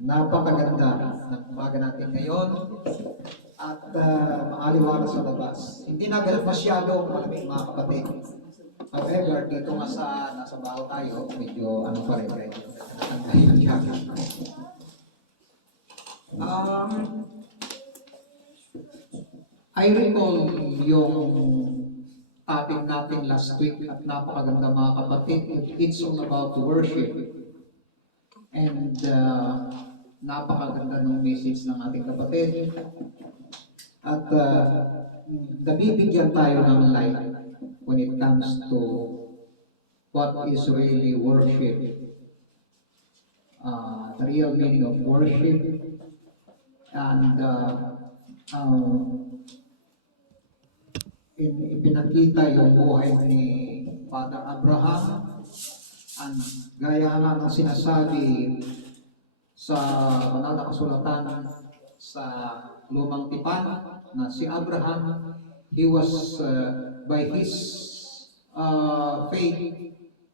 Napakaganda ng umaga natin ngayon at maaliwala sa labas. Hindi na ganun masyado malamig mga kapatid. However, dito nga nasa baho tayo, medyo ano pa rin kayo. I recall yung topic natin last week at napakaganda mga kapatid. It's all about worship. And napakaganda ng message ng ating kapatid. At nabibigyan tayo ng light when it comes to what is really worship. The real meaning of worship. And ipinakita yung buhay ni Father Abraham. And gaya nga ng sinasabi sa banal na kasulatan sa Lumang Tipan na si Abraham, he was by his faith,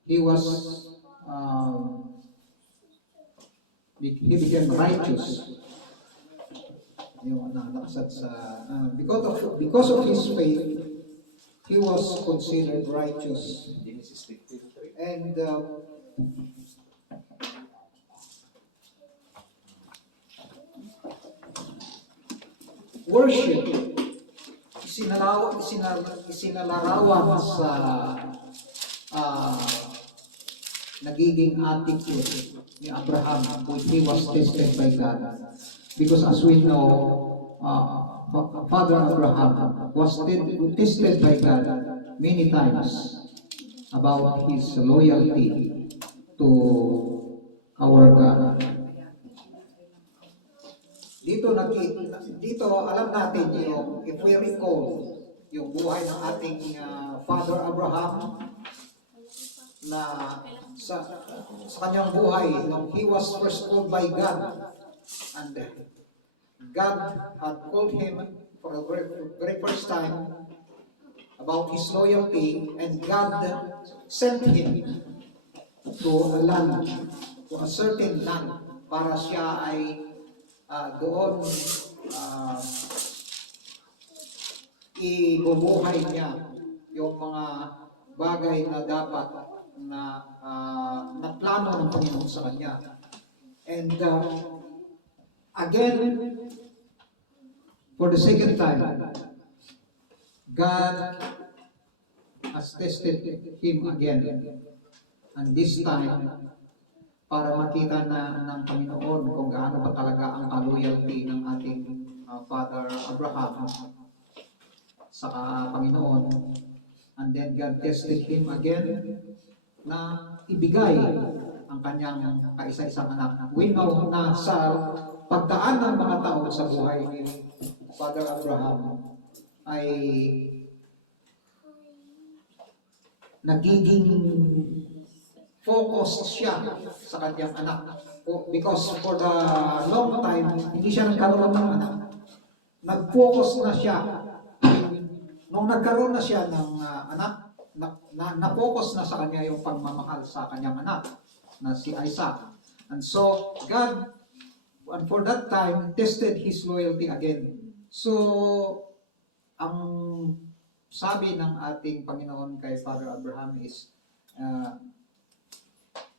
he became righteous. Yung nakasad sa because of his faith, he was considered righteous. And worship isinalarawan sa nagiging attitude ni Abraham when he was tested by God. Because as we know, Father Abraham was tested by God many times about his loyalty to our God. Dito alam natin yung, if we recall, yung buhay ng ating Father Abraham na sa kanyang buhay nung he was first called by God, and God had called him for the very first time about his loyalty, and God sent him to a land, to a certain land, para siya ay doon ibubuhay niya yung mga bagay na dapat na plano ng Panginoon sa kanya. And again, for the second time, God has tested him again. And this time, para makita na ng Panginoon kung gaano pa talaga ang loyalty ng ating Father Abraham sa Panginoon. And then God tested him again na ibigay ang kanyang kaisa-isang anak. We know na sa pagdaan ng mga taon sa buhay ni Father Abraham ay nagiging focused siya sa kanyang anak. Because for the long time, hindi siya nagkaroon ng anak. Nag-focus na siya. Nung nagkaroon na siya ng anak, na-focus na sa kanya yung pagmamahal sa kanyang anak, na si Isaac. And so, God, and for that time, tested his loyalty again. So, ang sabi ng ating Panginoon kay Father Abraham is,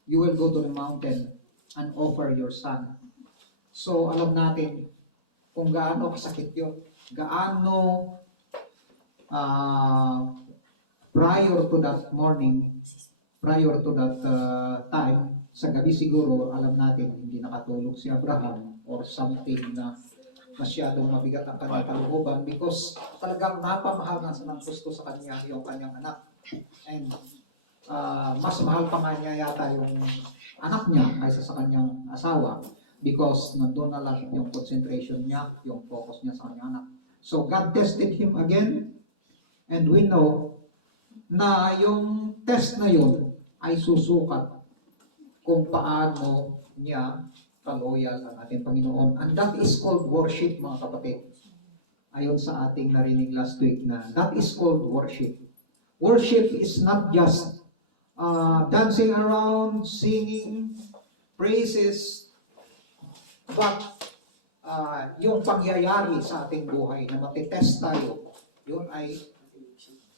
you will go to the mountain and offer your son. So, alam natin kung gaano kasakit yun. Gaano prior to that morning, prior to that time, sa gabi siguro, alam natin, hindi nakatulog si Abraham or something na masyadong mabigat ang kanyang kalooban because talagang napamahal na ng gusto sa kanya yung kanyang anak. And mas mahal pa nga niya yata yung anak niya kaysa sa kanyang asawa because nandun na lang yung concentration niya, yung focus niya sa kanyang anak. So God tested him again, and we know na yung test na yun ay susukat kung paano niya kaloyal ang ating Panginoon. And that is called worship, mga kapatid. Ayon sa ating narinig last week na that is called worship. Worship is not just dancing around, singing praises, But yung pangyayari sa ating buhay na matitest tayo, yun ay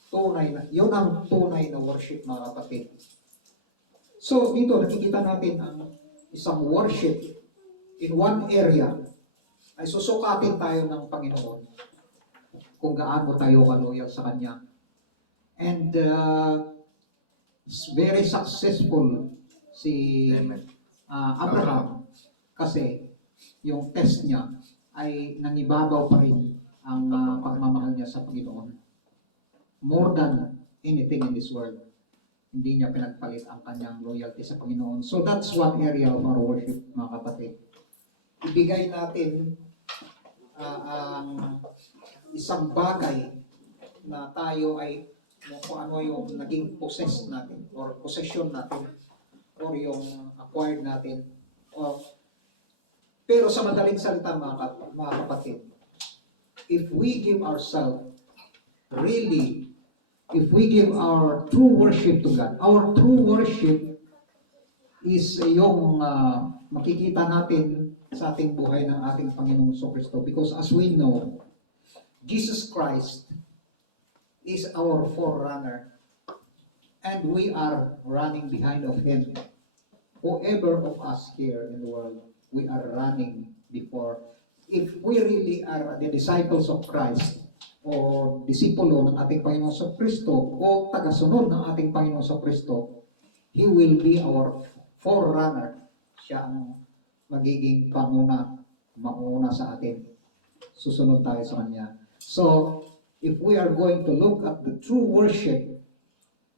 tunay na, yun ang tunay na worship, mga kapatid. So dito nakikita natin ang isang worship in one area ay susukatin tayo ng Panginoon kung gaano tayo kaloyal sa Kanya. And very successful si Abraham kasi yung test niya ay nangibabaw pa rin ang pagmamahal niya sa Panginoon. More than anything in this world. Hindi niya pinagpalit ang kanyang loyalty sa Panginoon. So that's one area of our worship, mga kapatid. Ibigay natin ang isang bagay na tayo ay kung ano yung naging possess natin or possession natin or yung acquired natin. Pero sa madaling salita, mga kapatid, if we give ourselves really, if we give our true worship to God, our true worship is yung makikita natin sa ating buhay ng ating Panginoong Kristo. Because as we know, Jesus Christ is our forerunner and we are running behind of Him. Whoever of us here in the world, we are running before. If we really are the disciples of Christ, o disipulo ng ating Panginoon sa Kristo, o tagasunod ng ating Panginoon sa Kristo, He will be our forerunner. Siya ang magiging mauna sa atin. Susunod tayo sa Kanya. So, if we are going to look at the true worship,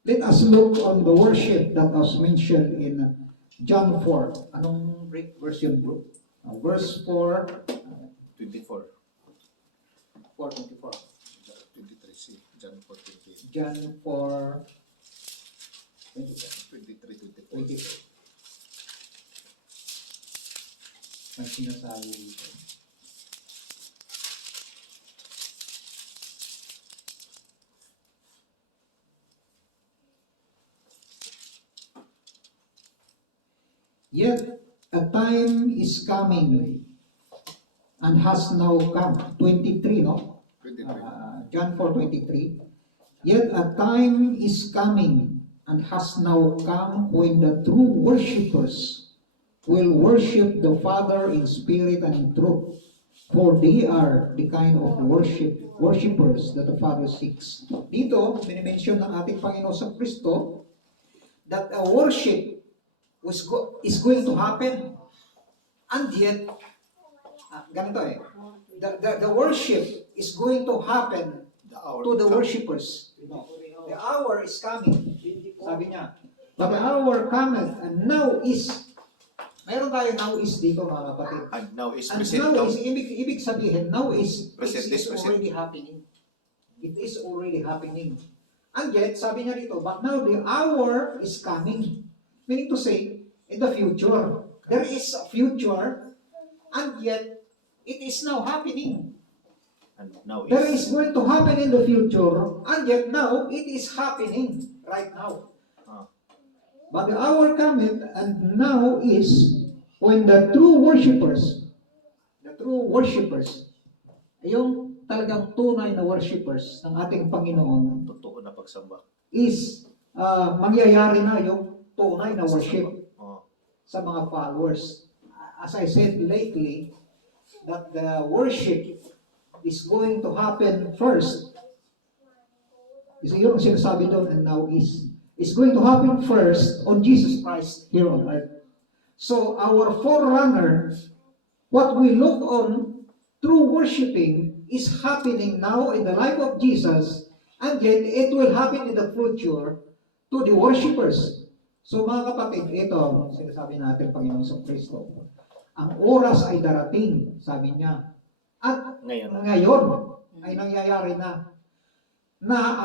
let us look on the worship that was mentioned in John 4. Anong version, bro? Verse 4. 24. 4:24. 23, John 4:20. John 4, 23, 24. 23. May sinasabi dito. Yet a time is coming and has now come. 23, no? 23. John 4:23. Yet a time is coming and has now come when the true worshipers will worship the Father in spirit and in truth, for they are the kind of worshipers that the Father seeks. Dito, minimension ng ating Panginoon sa Kristo that a worship is going to happen, and yet, ganito the worship is going to happen to the worshipers. The hour is coming, sabi niya. But the hour cometh, and now is. Mayroon tayo now is dito, mga kapatid. And now is And present. now is, ibig sabihin, now is, Present it is is present. already happening. It is already happening. And yet, sabi niya dito, but now the hour is coming. Meaning to say, in the future. There is a future, and yet, it is now happening. And now There is going to happen in the future, and yet now, it is happening right now. But the hour cometh, and now is, when the true worshipers, yung talagang tunay na worshipers ng ating Panginoon, totoo na pagsamba. is mangyayari na yung tunay na worship Oh. sa mga followers. As I said lately, that the worship is going to happen first. Is yun ang sinasabi doon, and now is going to happen first on Jesus Christ here on earth. So our forerunner, what we look on through worshiping, is happening now in the life of Jesus, and yet it will happen in the future to the worshipers. So mga kapatid, ito ang sinasabi natin, Panginoon sa Kristo. Ang oras ay darating, sabi niya. At ngayon ay nangyayari na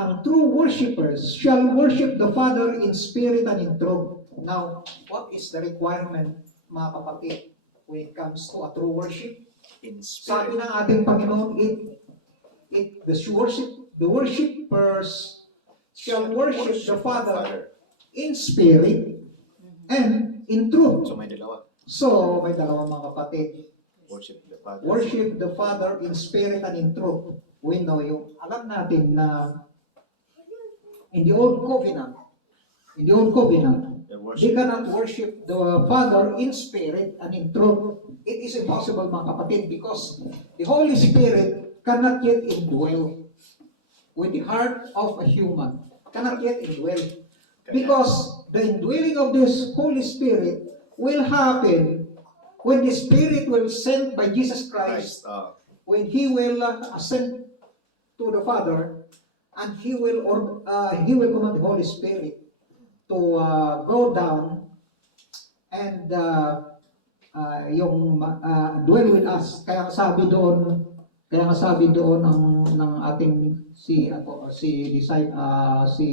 ang true worshipers shall worship the Father in spirit and in truth. Now, what is the requirement, mga kapatid, when it comes to a true worship? In Sabi spirit. ng ating Panginoon, the worshipers shall worship the Father in spirit and in truth. So may dalawa. So, may dalawang mga kapatid. Worship the Father. Worship the Father in spirit and in truth. We know alam natin na in the Old Covenant, They they worship. cannot worship the Father in spirit and in truth. It is impossible, mga kapatid, because the Holy Spirit cannot yet indwell with the heart of a human. Cannot yet indwell. Because the indwelling of this Holy Spirit will happen when the Spirit will sent by Jesus Christ, when He will ascend to the Father, and He will command the Holy Spirit to go down and dwell with us. Kaya nga sabi doon ng ating si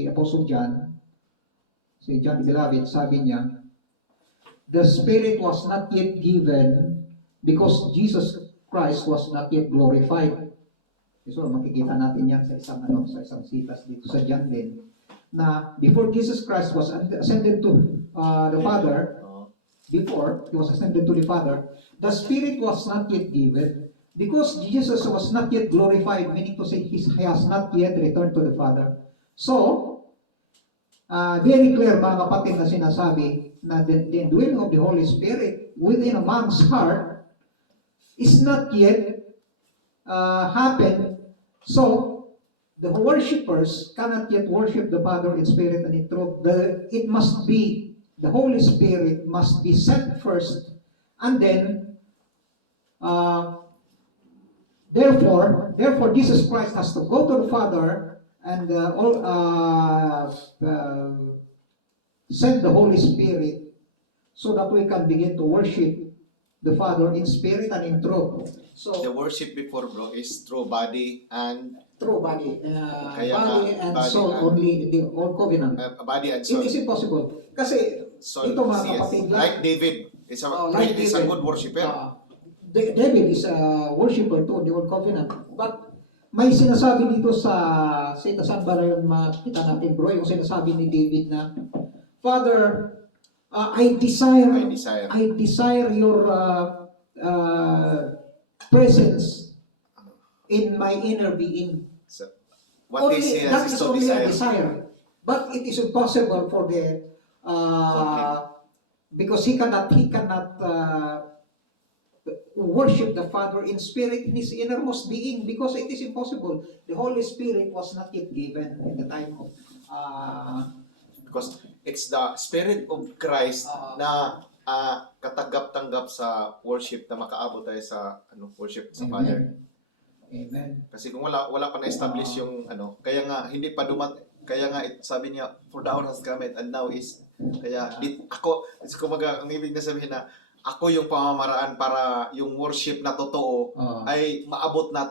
Apostle John, si John Beloved, sabi niya, the Spirit was not yet given because Jesus Christ was not yet glorified. So makikita natin yan sa isang sitas dito sa John din, na before Jesus Christ was ascended to the Father, before He was ascended to the Father, the Spirit was not yet given because Jesus was not yet glorified, meaning to say He has not yet returned to the Father. So, very clear, mga kapatid, na sinasabi na the indwelling of the Holy Spirit within a man's heart is not yet happened. So, the worshippers cannot yet worship the Father in spirit and in truth. The Holy Spirit must be sent first, and then, therefore, Jesus Christ has to go to the Father and send the Holy Spirit so that we can begin to worship the Father in spirit and in truth. So, The worship before, bro, is through body and true body, Kaya body nga, and body soul and- only in the Old Covenant. body and It soul. is impossible. Kasi, Soul, ito mga yes. kapatid, Like David, is a, like is a David, good worshiper. David is a worshipper too in the Old Covenant. But may sinasabi dito sa saan ba na yung makita natin, bro, yung sinasabi ni David na, Father, I desire your presence in my inner being. So, what is he That has is to only a desire? desire. But it is impossible for because he cannot worship the Father in spirit in his innermost being, because it is impossible. The Holy Spirit was not yet given in the time of Because it's the Spirit of Christ na katanggap-tanggap sa worship na makaabot tayo sa worship sa Father. Amen. Kasi kung wala pa na-establish yung kaya nga hindi pa kaya nga sabi niya, for the hour has come and now is, kaya kumaga ang ibig na sabihin na ako yung pamamaraan para yung worship na totoo ay maabot na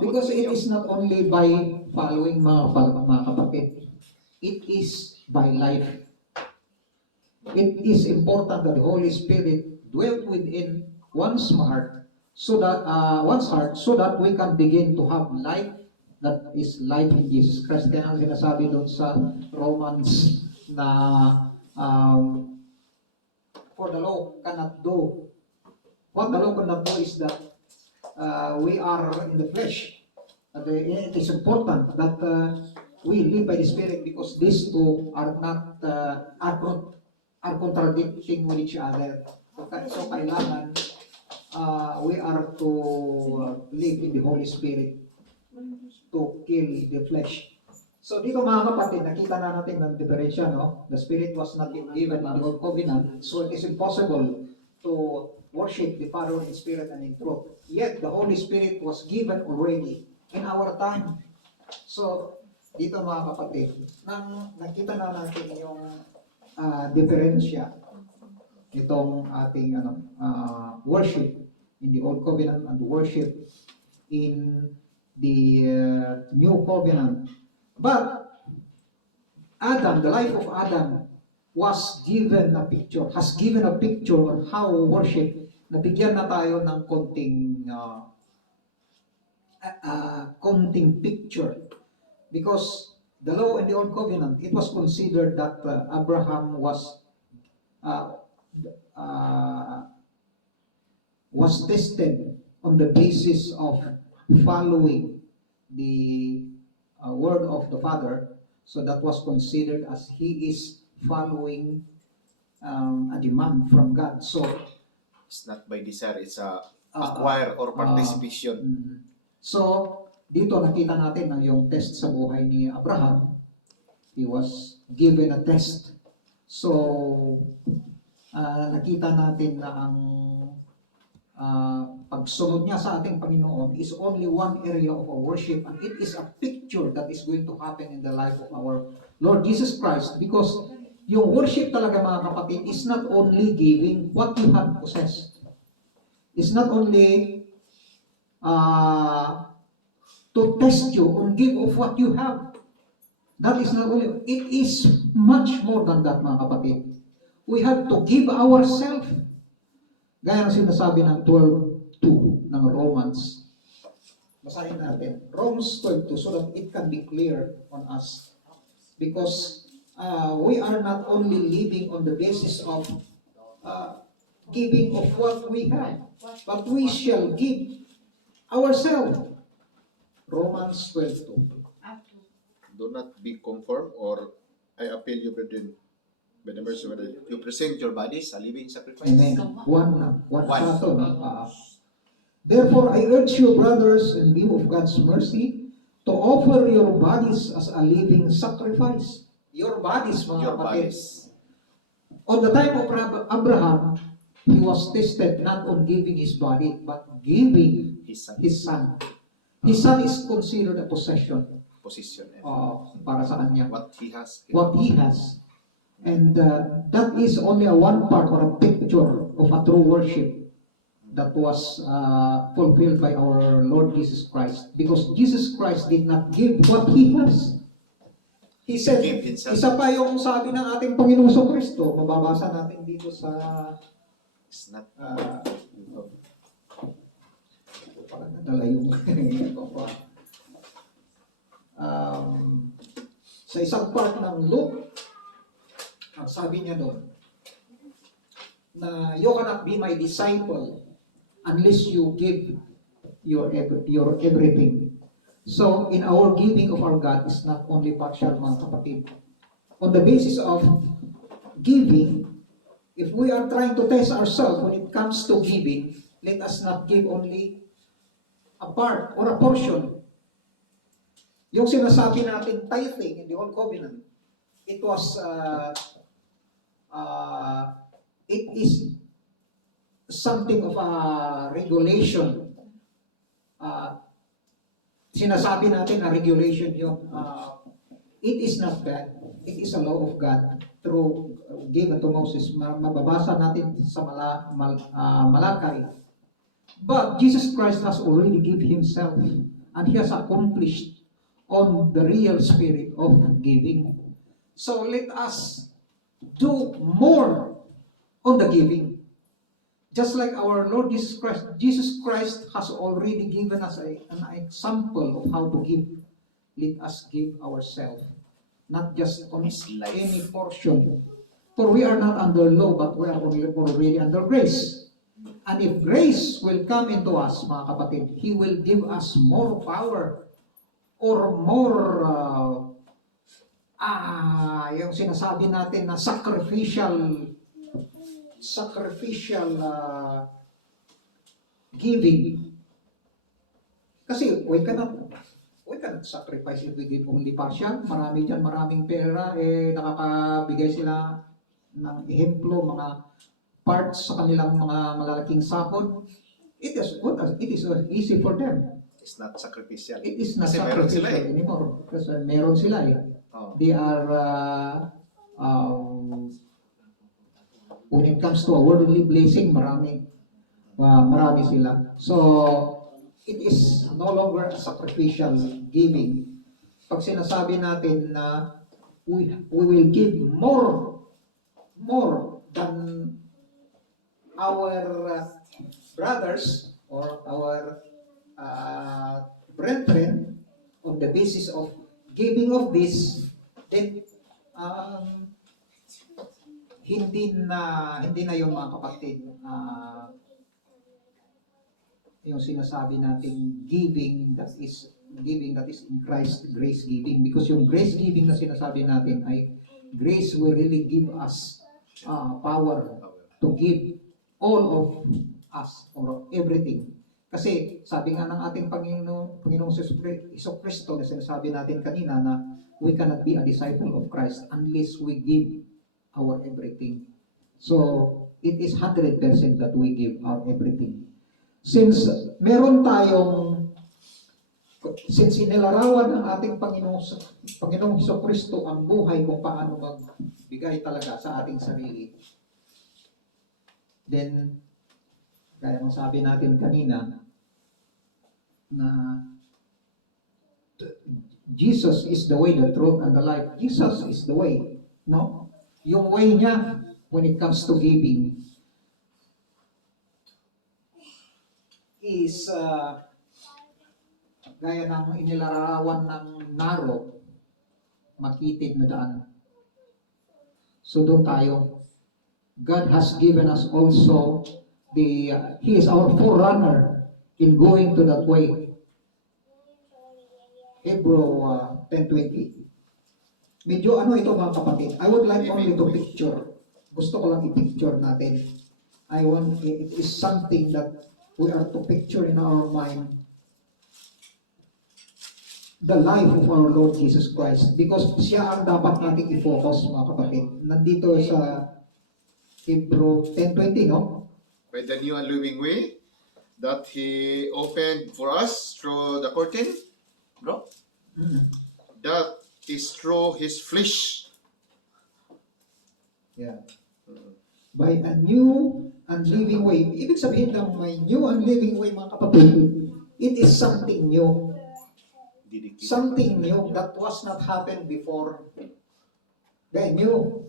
Because it ninyo. is not only by following mga kapatid, it is by life. It is important that the Holy Spirit dwelt within one's heart, so that we can begin to have life, that is life in Jesus Christ. Kaya ang sinasabi doon sa Romans na for the law cannot do. What the law cannot do is that we are in the flesh. It is important that we live by the Spirit, because these two are not are contradicting with each other. So kailangan we are to live in the Holy Spirit to kill the flesh. So dito mga kapatid, nakita na natin ng diferensya, no? The Spirit was not yet given in the Old Covenant, so it is impossible to worship the Father in spirit and in truth. Yet the Holy Spirit was given already in our time. So dito mga kapatid, nakita na natin yung diferensya itong ating worship in the Old Covenant and worship in the New Covenant. But Adam, the life of Adam, has given a picture on how worship. Nabigyan na tayo ng konting picture. Because the law in the Old Covenant, it was considered that Abraham was was tested on the basis of following the word of the Father, so that was considered as he is following a demand from God. So, It's not by desire, it's a uh, acquire or participation. So, dito nakita natin na yung test sa buhay ni Abraham. He was given a test. So, nakita natin na ang pagsunod niya sa ating Panginoon is only one area of our worship, and it is a picture that is going to happen in the life of our Lord Jesus Christ, because yung worship talaga, mga kapatid, is not only giving what you have possessed. It's not only to test you on give of what you have. That is not only, it is much more than that, mga kapatid. We have to give ourselves. Gaya ng sinasabi ng 12:2 ng Romans. Basahin natin. Romans 12:2, so that it can be clear on us. Because we are not only living on the basis of giving of what we have, but we shall give ourselves. Romans 12:2. Do not be conformed, or I appeal you, brethren, by the mercy of God, you present your bodies a living sacrifice. Amen. One One. sa ito, no? Therefore, I urge you, brothers, in view of God's mercy, to offer your bodies as a living sacrifice. Your bodies, mga Your kapatid. bodies. On the time of Abraham, he was tested not on giving his body, but giving His son. his son. His son is considered a possession Position. And para sa kanya. what he has. What he has. And that is only a one part or a picture of a true worship that was fulfilled by our Lord Jesus Christ. Because Jesus Christ did not give what he has. He said, Give himself. isa pa yung sabi ng ating Panginoong Kristo, mababasa natin dito sa It's not. parang nadala yung sa isang part ng Luke, ang sabi niya doon, na you cannot be my disciple unless you give your everything. So, in our giving of our God is not only partial, mga kapatid. On the basis of giving, if we are trying to test ourselves when it comes to giving, let us not give only a part or a portion. Yung sinasabi natin tithing in the Old Covenant, it was it is something of a regulation. Sinasabi natin na regulation yun. It is not bad. It is a law of God through given to Moses. Mababasa natin sa Malakay. But Jesus Christ has already given himself, and he has accomplished on the real spirit of giving. So let us do more on the giving. Just like our Lord Jesus Christ has already given us an example of how to give. Let us give ourselves, not just on His life. any portion. For we are not under law, but we are already under grace. And if grace will come into us, mga kapatid, He will give us more power or more, yung sinasabi natin na sacrificial giving. Kasi we cannot sacrifice if we give only partial. Marami dyan, maraming pera, nakakabigay sila ng ehemplo, mga parts sa kanilang mga malalaking sahod. It is easy for them. It's not sacrificial. It is not Kasi meron sacrificial sila eh. anymore. Kasi meron sila eh. Oh. They are, when it comes to a worldly blessing, marami sila. So, it is no longer a sacrificial giving. Pag sinasabi natin na we will give more than our brothers or our brethren on the basis of giving of this, then hindi na yung mga kapatid yung sinasabi nating giving that is in Christ, grace giving. Because yung grace giving na sinasabi natin ay grace will really give us power to give all of us or everything. Kasi sabi nga ng ating Panginoong Hesus Kristo na sinasabi natin kanina na we cannot be a disciple of Christ unless we give our everything. So, it is 100% that we give our everything. Since inilarawan ng ating Panginoong Hesus Kristo ang buhay kung paano magbigay talaga sa ating sarili, then, kaya kung sabi natin kanina, na Jesus is the way, the truth, and the life. Jesus is the way. No? Yung way niya when it comes to giving is gaya ng inilarawan ng naro, makitid na daan. So doon tayo. God has given us also He is our forerunner in going to that way. Hebrew 10:20. Medyo ito mga kapatid. I would like only to picture. Gusto ko lang i-picture natin. It is something that we are to picture in our mind. The life of our Lord Jesus Christ. Because siya ang dapat natin i-focus mga kapatid. Nandito sa Hebrew 10:20, no? By the new and living way that He opened for us through the curtain, bro. That is through His flesh. Yeah. By a new and living way. Ibig sabihin ng may new and living way mga kapatid, it is something new. Something new that was not happened before. Then new.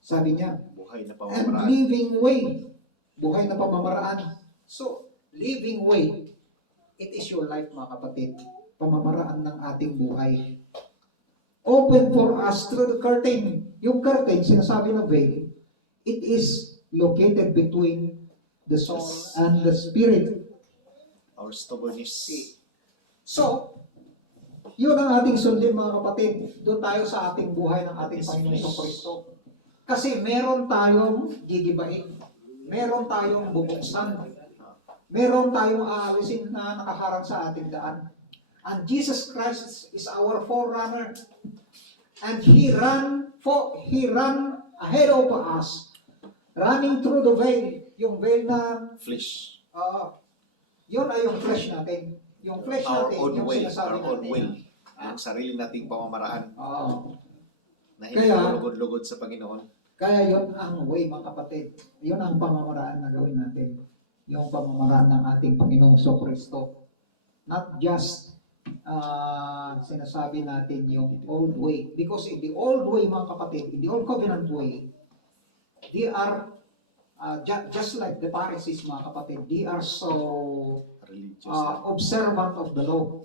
Sabi niya. Buhay na And pamamaraan. living way. Buhay na pamamaraan. So, living way. It is your life mga kapatid. Pamamaraan ng ating buhay. Open for us through the curtain. Yung curtain, sinasabi ng veil, it is located between the soul and the spirit. Our stubbornness. So, yun ang ating sundin mga kapatid. Doon tayo sa ating buhay ng ating Panginoong Kristo. Kasi meron tayong gigibain. Meron tayong bubuksan. Meron tayong aalisin na nakaharang sa ating daan. And Jesus Christ is our forerunner. And He ran ahead of us. Running through the veil. Yung veil na Flesh. yun ay yung flesh natin. Yung flesh Our natin, own yung way. sinasabi Our own natin. will. Ang sarili nating pamamaraan na hindi Kaya- lugod-lugod sa Panginoon. Kaya yun ang way mga kapatid. Yun ang pamamaraan na gawin natin. Yung pamamaraan ng ating Panginoong Kristo. Not just sinasabi natin yung old way. Because in the old way mga kapatid, in the old covenant way, they are just like the Pharisees mga kapatid, they are so Religious. observant of the law.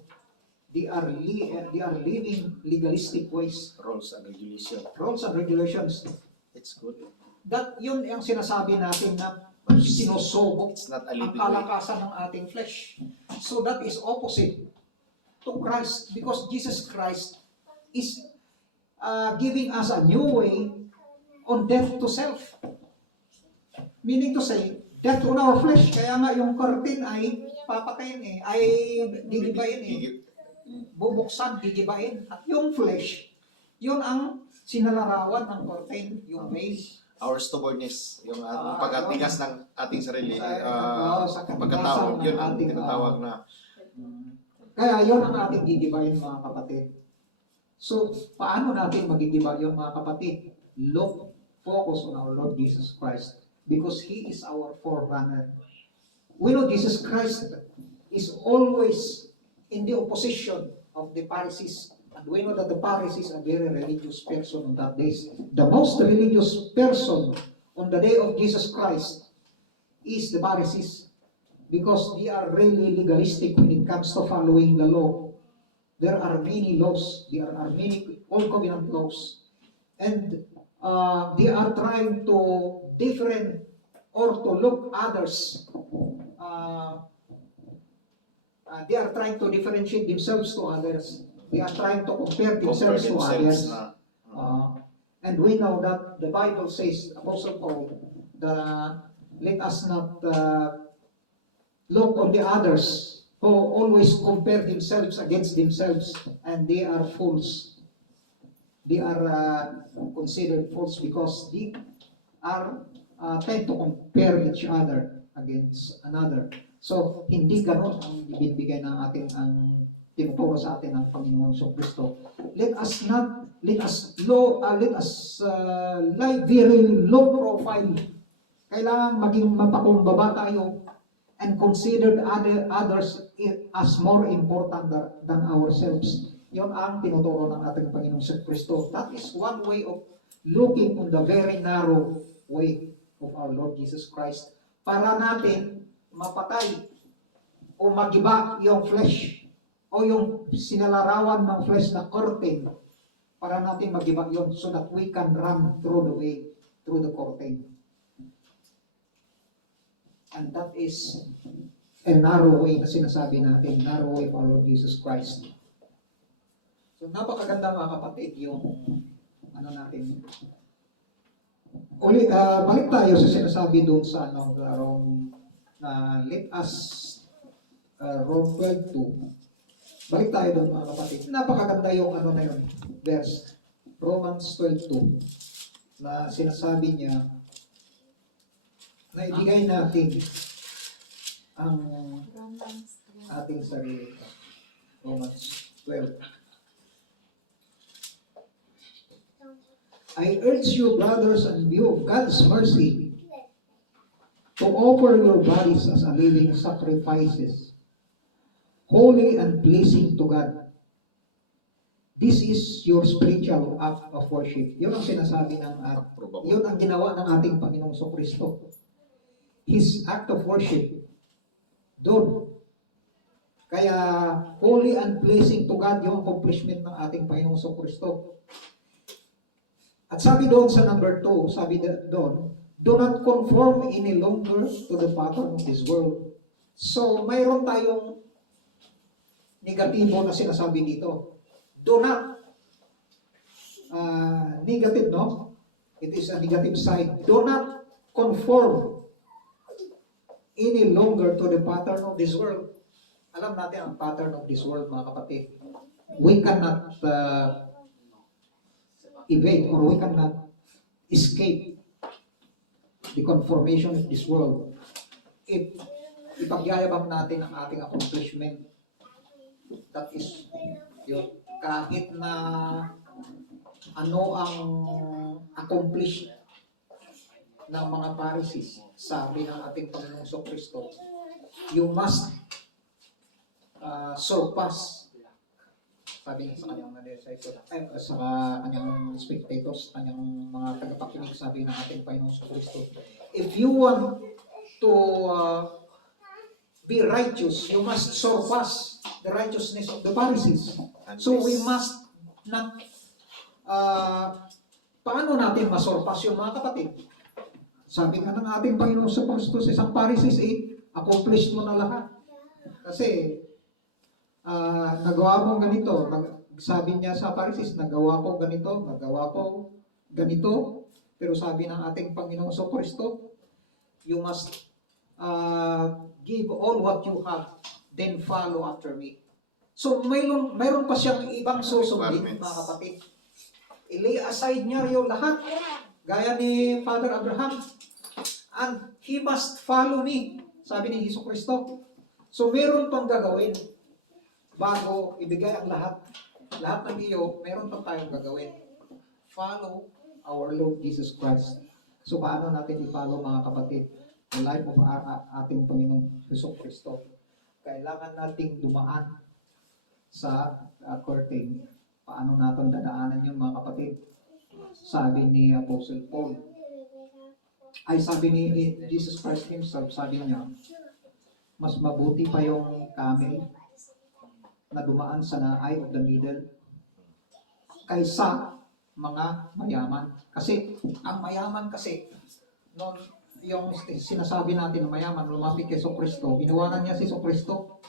They are living legalistic ways, Rules and regulation. rules and regulations. It's good. That yun ang sinasabi natin na sinusubok It's not a ang living way. kalakasan ng ating flesh. So that is opposite to Christ because Jesus Christ is giving us a new way on death to self. Meaning to say, death on our flesh. Kaya nga yung curtain ay papatayin ay gigibayin bubuksan, gigibain. At yung flesh, yun ang sinalarawan ng curtain, yung veil. Our stubbornness, yung pagkatigas ng ating sarili, sa pagkatao, katigasan yun ng ang ating, tinatawag na Kaya yun ang ating gigibain mga kapatid. So, paano natin magigiba yun mga kapatid? Focus on our Lord Jesus Christ because He is our forerunner. We know Jesus Christ is always in the opposition of the Pharisees. And we know that the Pharisees are very religious person on that days. The most religious person on the day of Jesus Christ is the Pharisees because they are really legalistic when it comes to following the law. There are many laws. There are many old covenant laws. And they are trying to different or to look others they are trying to differentiate themselves to others. They are trying to compare themselves to others. na. And we know that the Bible says, Apostle Paul, that let us not look on the others who always compare themselves against themselves, and they are fools. They are considered fools because they are tend to compare each other against another. So, hindi ganon ang ibinibigay ng ating ang tinuturo sa atin ng Panginoon Kristo. Let us lie very low profile. Kailangan maging mapakumbaba tayo and consider others as more important than ourselves. Yon ang tinuturo ng ating Panginoon Kristo. That is one way of looking on the very narrow way of our Lord Jesus Christ. Para natin mapatay o magiba yung flesh o yung sinalarawan ng flesh na curtain, para natin magiba yun so that we can run through the way, through the curtain. And that is a narrow way na sinasabi natin, narrow way of our Lord Jesus Christ. So napakaganda mga kapatid yung natin. Balik tayo sa sinasabi doon sa let us Rome 12:2. Balik tayo doon mga kapatid. Napakaganda yung na yun, verse. Romans 12:2 na sinasabi niya na ibigay natin ang ating sarili. Romans 12. I urge you, brothers, and view of God's mercy, to offer your bodies as a living sacrifices, holy and pleasing to God. This is your spiritual act of worship. Yun ang sinasabi yun ang ginawa ng ating Panginoong Kristo. His act of worship. Doon. Kaya, holy and pleasing to God, yung accomplishment ng ating Panginoong Kristo. At sabi doon sa number 2, sabi doon, do not conform any longer to the pattern of this world. So, mayroon tayong negatibo na sinasabi dito. Do not, negative, no? It is a negative side. Do not conform any longer to the pattern of this world. Alam natin ang pattern of this world, mga kapatid. We cannot evade or we cannot escape the conformation of this world. If ipagyayabang natin ang ating accomplishment, that is yun, kahit na ano ang accomplish ng mga Pharisees, sabi ng ating Panginoong Kristo, you must surpass. Sabi niya sa kanyang sa kanyang spectators, kanyang mga tagapakinig, sabi ng ating Panginoong Kristo, if you want to be righteous, you must surpass the righteousness of the Pharisees. So we must not, paano natin masurpass yung mga kapatid? Sabi nga ng ating Panginoong Kristo sa isang Pharisees, accomplished mo na lahat. Kasi, nagawa mo ganito. Sabi niya sa Pharisees, nagawa ko ganito. Pero sabi ng ating Panginoong Kristo, you must give all what you have, then follow after me. So, mayroon pa siyang ibang susundin, mga kapatid. I-lay aside niya yung lahat, gaya ni Father Abraham. And he must follow me, sabi ni Hesus Kristo. So, meron pang gagawin bago ibigay ang lahat. Lahat ng iyo, meron pa tayong gagawin. Follow our Lord Jesus Christ. So, paano natin i-follow, mga kapatid, the life of ating Panginoong Hesus Kristo? Kailangan nating dumaan sa curtain. Paano natin dadaanan yun, mga kapatid? Sabi ni Apostle Paul, sabi ni Jesus Christ himself, sabi niya, mas mabuti pa yung camel na dumaan sa eye of the needle kaysa mga mayaman. Kasi, ang mayaman kasi, yung sinasabi natin na mayaman, lumapit kay Kristo, iniwanan niya si Kristo.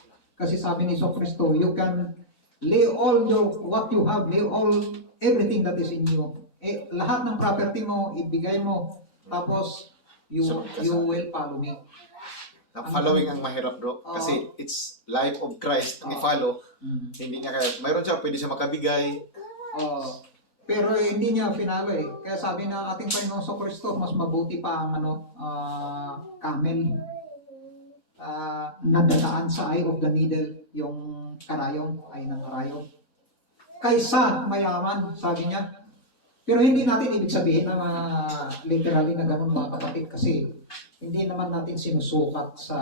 Kasi sabi ni Kristo, you can lay all what you have, lay all everything that is in you. Lahat ng property mo, ibigay mo. Tapos, you will follow me. Ang following ang mahirap, bro. Kasi it's life of Christ ang i-follow. Hindi niya kaya. Mayroon siya, pwede siya makabigay. Pero hindi niya finalo eh. Kaya sabi na ating Panginoon sa Kristo, mas mabuti pa ang camel. Nadadaan sa eye of the needle, yung karayong, ay ng karayong. Kaysa mayaman, sabi niya. Pero hindi natin ibig sabihin na literally na ganun mga kapatid kasi hindi naman natin sinusukat sa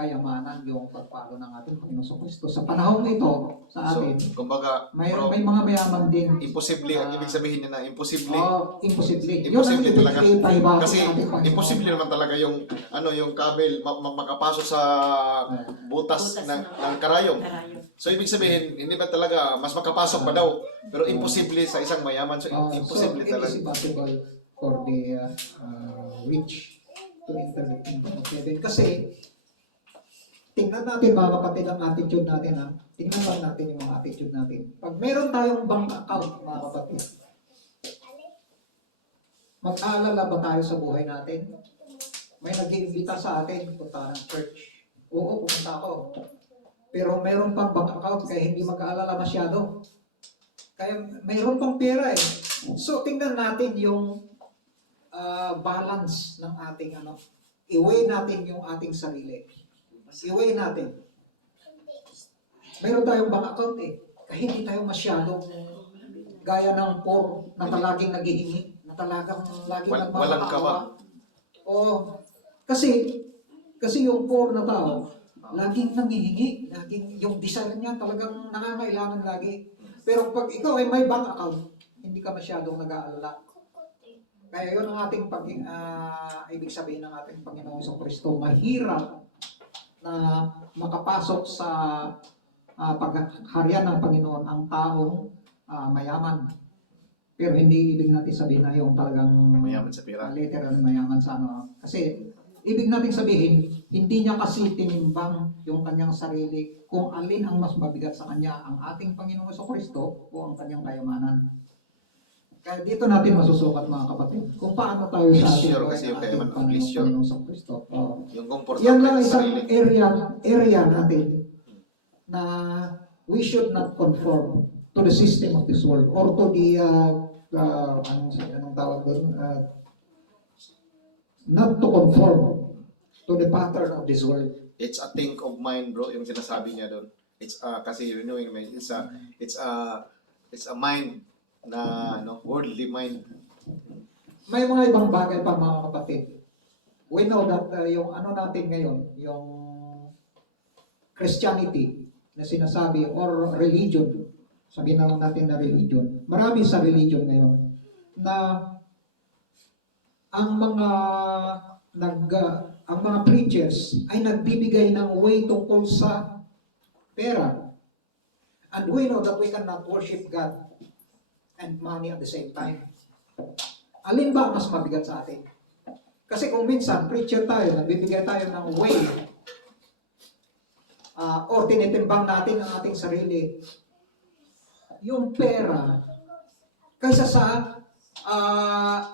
kayamanan yung pagpalo ng ating Panginoon sa Kristo. Sa panahon ito, sa atin, So, kumbaga, may bro, mga mayaman din. imposible. Ang ibig sabihin niya na imposible. Imposible. Imposible Yun ang talaga. ibig pahibago Kasi ng ating Panginoon. imposible naman talaga yung yung camel makapasok sa butas ng karayong. So ibig sabihin, hindi ba talaga mas makapasok pa daw? Pero imposible sa isang mayaman. So imposible so, talaga. it is impossible for the rich to enter the kingdom of heaven. Kasi, tingnan natin mga kapatid ang attitude natin. Ha? Tingnan lang natin yung mga attitude natin. Pag meron tayong bank account, mga kapatid, mag-aalala ba tayo sa buhay natin? May nag-iimbita sa atin, punta ng church. Oo, pumunta ako. Pero meron pang bank account kaya hindi mag-aalala masyado. Kaya mayroon pang pera eh. So tingnan natin yung balance ng ating i-weigh natin yung ating sarili. I-weigh natin. Meron tayong bank account eh. Kaya hindi tayo masyadong gaya ng poor na laging naghihingi, na talagang laging Walang kaba. O kasi yung poor na tao, laging nangihingi, laging yung desire niya talagang nangangailangan lagi. Pero pag ikaw ay may bank account, hindi ka masyadong nag-aalala. Kaya yun ang ating ibig sabihin ng ating Panginoong Kristo, mahirap na makapasok sa pagharian ng Panginoon ang taong mayaman. Pero hindi ibig natin sabihin na yung talagang Mayaman sa pera. literal mayaman sa Kasi ibig natin sabihin, hindi niya kasi tinimbang yung kanyang sarili kung alin ang mas mabigat sa kanya, ang ating Panginoong Kristo o ang kanyang kayamanan. Kaya dito natin masusukat mga kapatid kung paano tayo sa ating Pleasure kasi yung kayaman ang pleasure. Panginoong Kristo. Yung comfort Yan lang sa isang sarili. area natin na we should not conform to the system of this world or to the anong tawag doon? Not to conform to the pattern of this world. It's a think of mind, bro, yung sinasabi niya doon. It's kasi renewing mind. It's a mind na worldly mind. May mga ibang bagay pa mga kapatid. We know that yung natin ngayon, yung Christianity na sinasabi or religion, sabihin na lang natin na religion. Marami sa religion ngayon na ang mga preachers ay nagbibigay ng way tungkol sa pera. And we know that we cannot worship God and money at the same time. Alin ba mas mabigat sa atin? Kasi kung minsan, preacher tayo, nagbibigay tayo ng way o tinitimbang natin ang ating sarili, yung pera, kaysa sa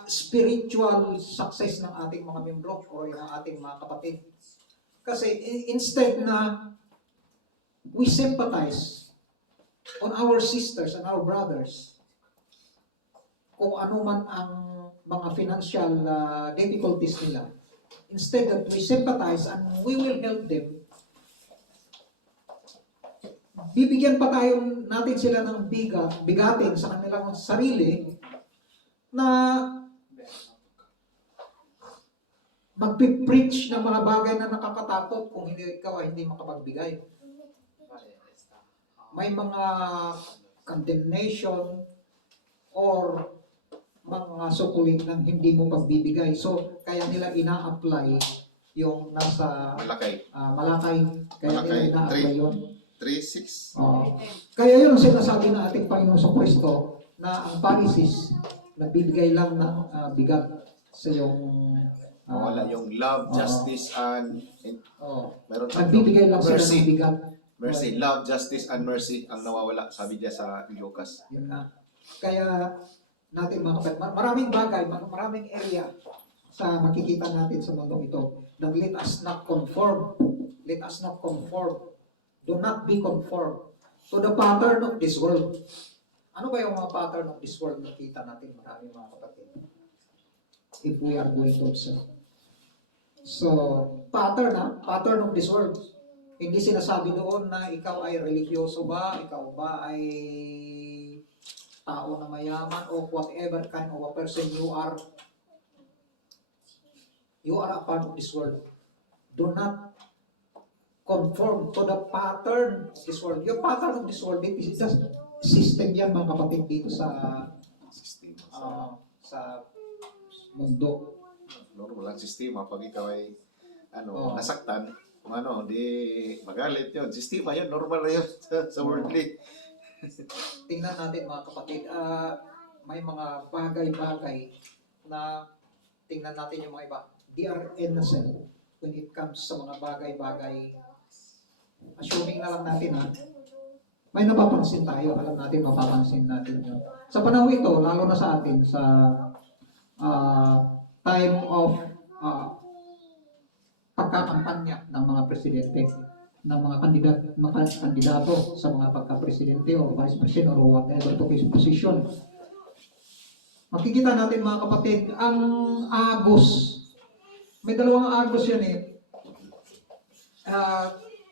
spiritual success ng ating mga membro o yung ating mga kapatid. Kasi instead na we sympathize on our sisters and our brothers, kung ano man ang mga financial difficulties nila, instead that we sympathize and we will help them, bibigyan pa tayo natin sila ng bigatin sa kanilang sarili na magpipreach ng mga bagay na nakakatakot kung ikaw ay hindi makapagbigay. May mga condemnation or mga sukulit ng hindi mo pagbibigay. So, kaya nila ina-apply yung nasa Malakay. Kaya nila ina-apply yun. 3:6. Kaya yun ang sinasabi ng ating Panginoon sa Kristo na ang Pharisees nagbibigay lang ng bigat sa yung wala yung love, justice, and meron nagbibigay lang sila mercy. ng bigat. Mercy, love, justice, and mercy ang nawawala, sabi niya sa Lucas. Yun na. Kaya natin mga kapatid, maraming bagay, maraming area sa makikita natin sa mundong ito. That let us not conform. Let us not conform. Do not be conformed to the pattern of this world. Ano ba yung mga pattern of this world na kita natin maraming mga kapatid? If we are going to observe. So, pattern of this world. Hindi sinasabi doon na ikaw ay religyoso ba, ikaw ba ay tao na mayaman, o whatever kind of a person you are. You are a part of this world. Do not conform to the pattern of this world. Yung pattern of this world, it is just system yan mga kapatid dito sa Sistema. sa mundo. Normal ang sistema. Pag ikaw ay Oo. nasaktan, kung di magalit yun. Sistema yun, normal na yun sa worldly. Tingnan natin mga kapatid, may mga bagay-bagay na tingnan natin yung mga iba. They are innocent when it comes sa mga bagay-bagay. Assuming na lang natin may napapansin tayo, alam natin mapapansin natin yun. Sa panahon ito, lalo na sa atin, sa time of pagkakampanya ng mga presidente, ng mga kandidato sa mga pagka-presidente o vice president or whatever to his position. Makikita natin mga kapatid, ang agos, may dalawang agos yan eh.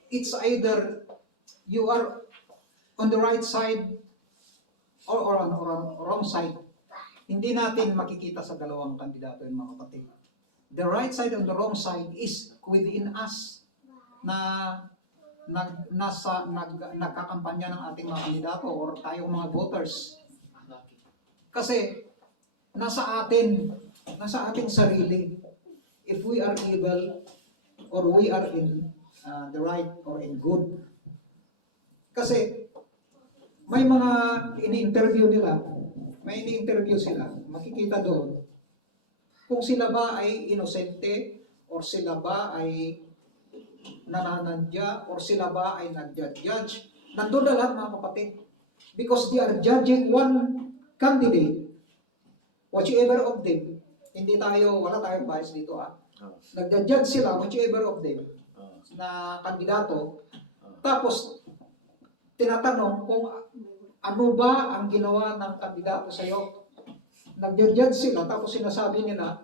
It's either you are on the right side or on wrong side. Hindi natin makikita sa dalawang kandidato yung mga kapatid. The right side and the wrong side is within us na nagkakampanya ng ating mga kandidato or tayong mga voters. Kasi nasa ating sarili if we are evil or we are in the right or in good. Kasi may mga ini-interview sila, makikita doon kung sila ba ay inosente or sila ba ay nananadya or sila ba ay nag-judge. Nandun na lahat mga kapatid. Because they are judging one candidate, whichever of them. Wala tayong bias dito Nag-judge sila, whichever of them, na kandidato. Tapos, tinatanong kung ano ba ang ginawa ng kandidato sa'yo. Nag-judge sila, tapos sinasabi nila,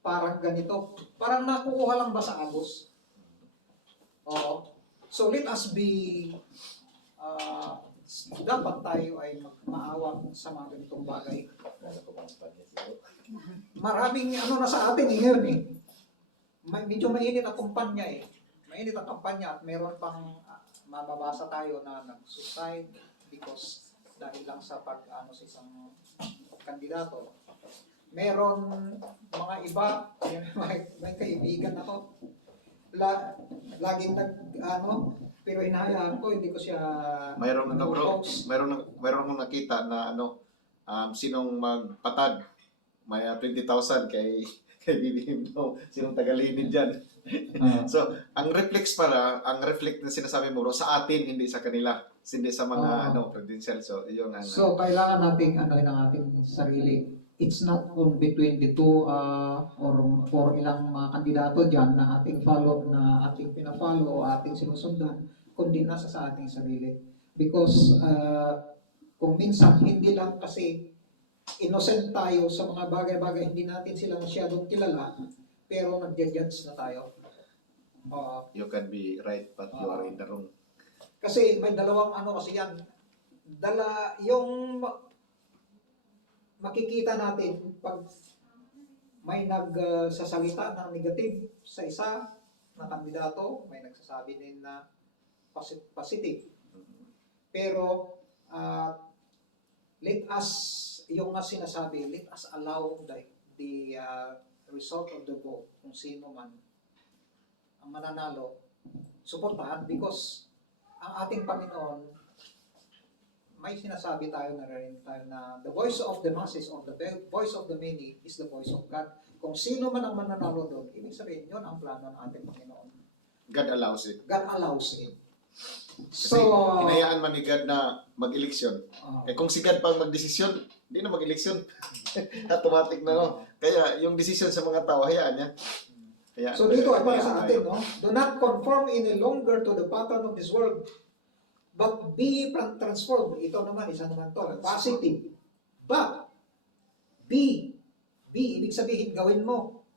parang ganito. Parang nakukuha lang ba sa agos? Oo. So let us be, dapat tayo ay maawa sa mga ganitong bagay. Maraming na sa atin ngayon medyo mainit ang kumpanya Mainit ang kampanya at meron pang mababasa tayo na nag-suicide because dahil lang sa sa isang kandidato. Meron mga iba, may kaibigan ako, laging pero hinahayaan ko, hindi ko siya Mayroon akong nakita na sinong magpatag. May 20,000 kay BBM daw. Sinong tagalinin dyan. So, ang reflex na sinasabi mo sa atin, hindi sa kanila. Hindi sa mga credential. So, yun ang... So, kailangan nating ang ating sarili. It's not on between the two or ilang mga kandidato dyan na ating pina-follow o ating sinusundan, kundi nasa sa ating sarili. Because kung minsan hindi lang kasi innocent tayo sa mga bagay-bagay, hindi natin sila masyadong kilala, pero nag-judge na tayo. You can be right, but you are in the wrong. Kasi may dalawang kasi yan. Yung makikita natin pag may nagsasalita ng negative sa isa na kandidato, may nagsasabi din na positive. Pero let us, yung sinasabi, let us allow the result of the vote, kung sino man ang mananalo, suportahan because ang ating Panginoon, may sinasabi tayo, narinig tayo na the voice of the masses or the voice of the many is the voice of God. Kung sino man ang mananalo doon, ibig sabihin yun ang plano ng ating Panginoon. God allows it. God allows it. Kasi hinayaan man ni God na mag-eleksyon. Eh kung si God pang mag-desisyon, hindi na mag-eleksyon. Automatic na, no? Kaya yung decision sa mga tao, hayaan niya. Hayaan, So dito ay para hayaan sa tayo. atin, no? Do not conform any longer to the pattern of this world, but be transformed. Ito naman, isa naman to, positive. But, be, ibig sabihin, gawin mo.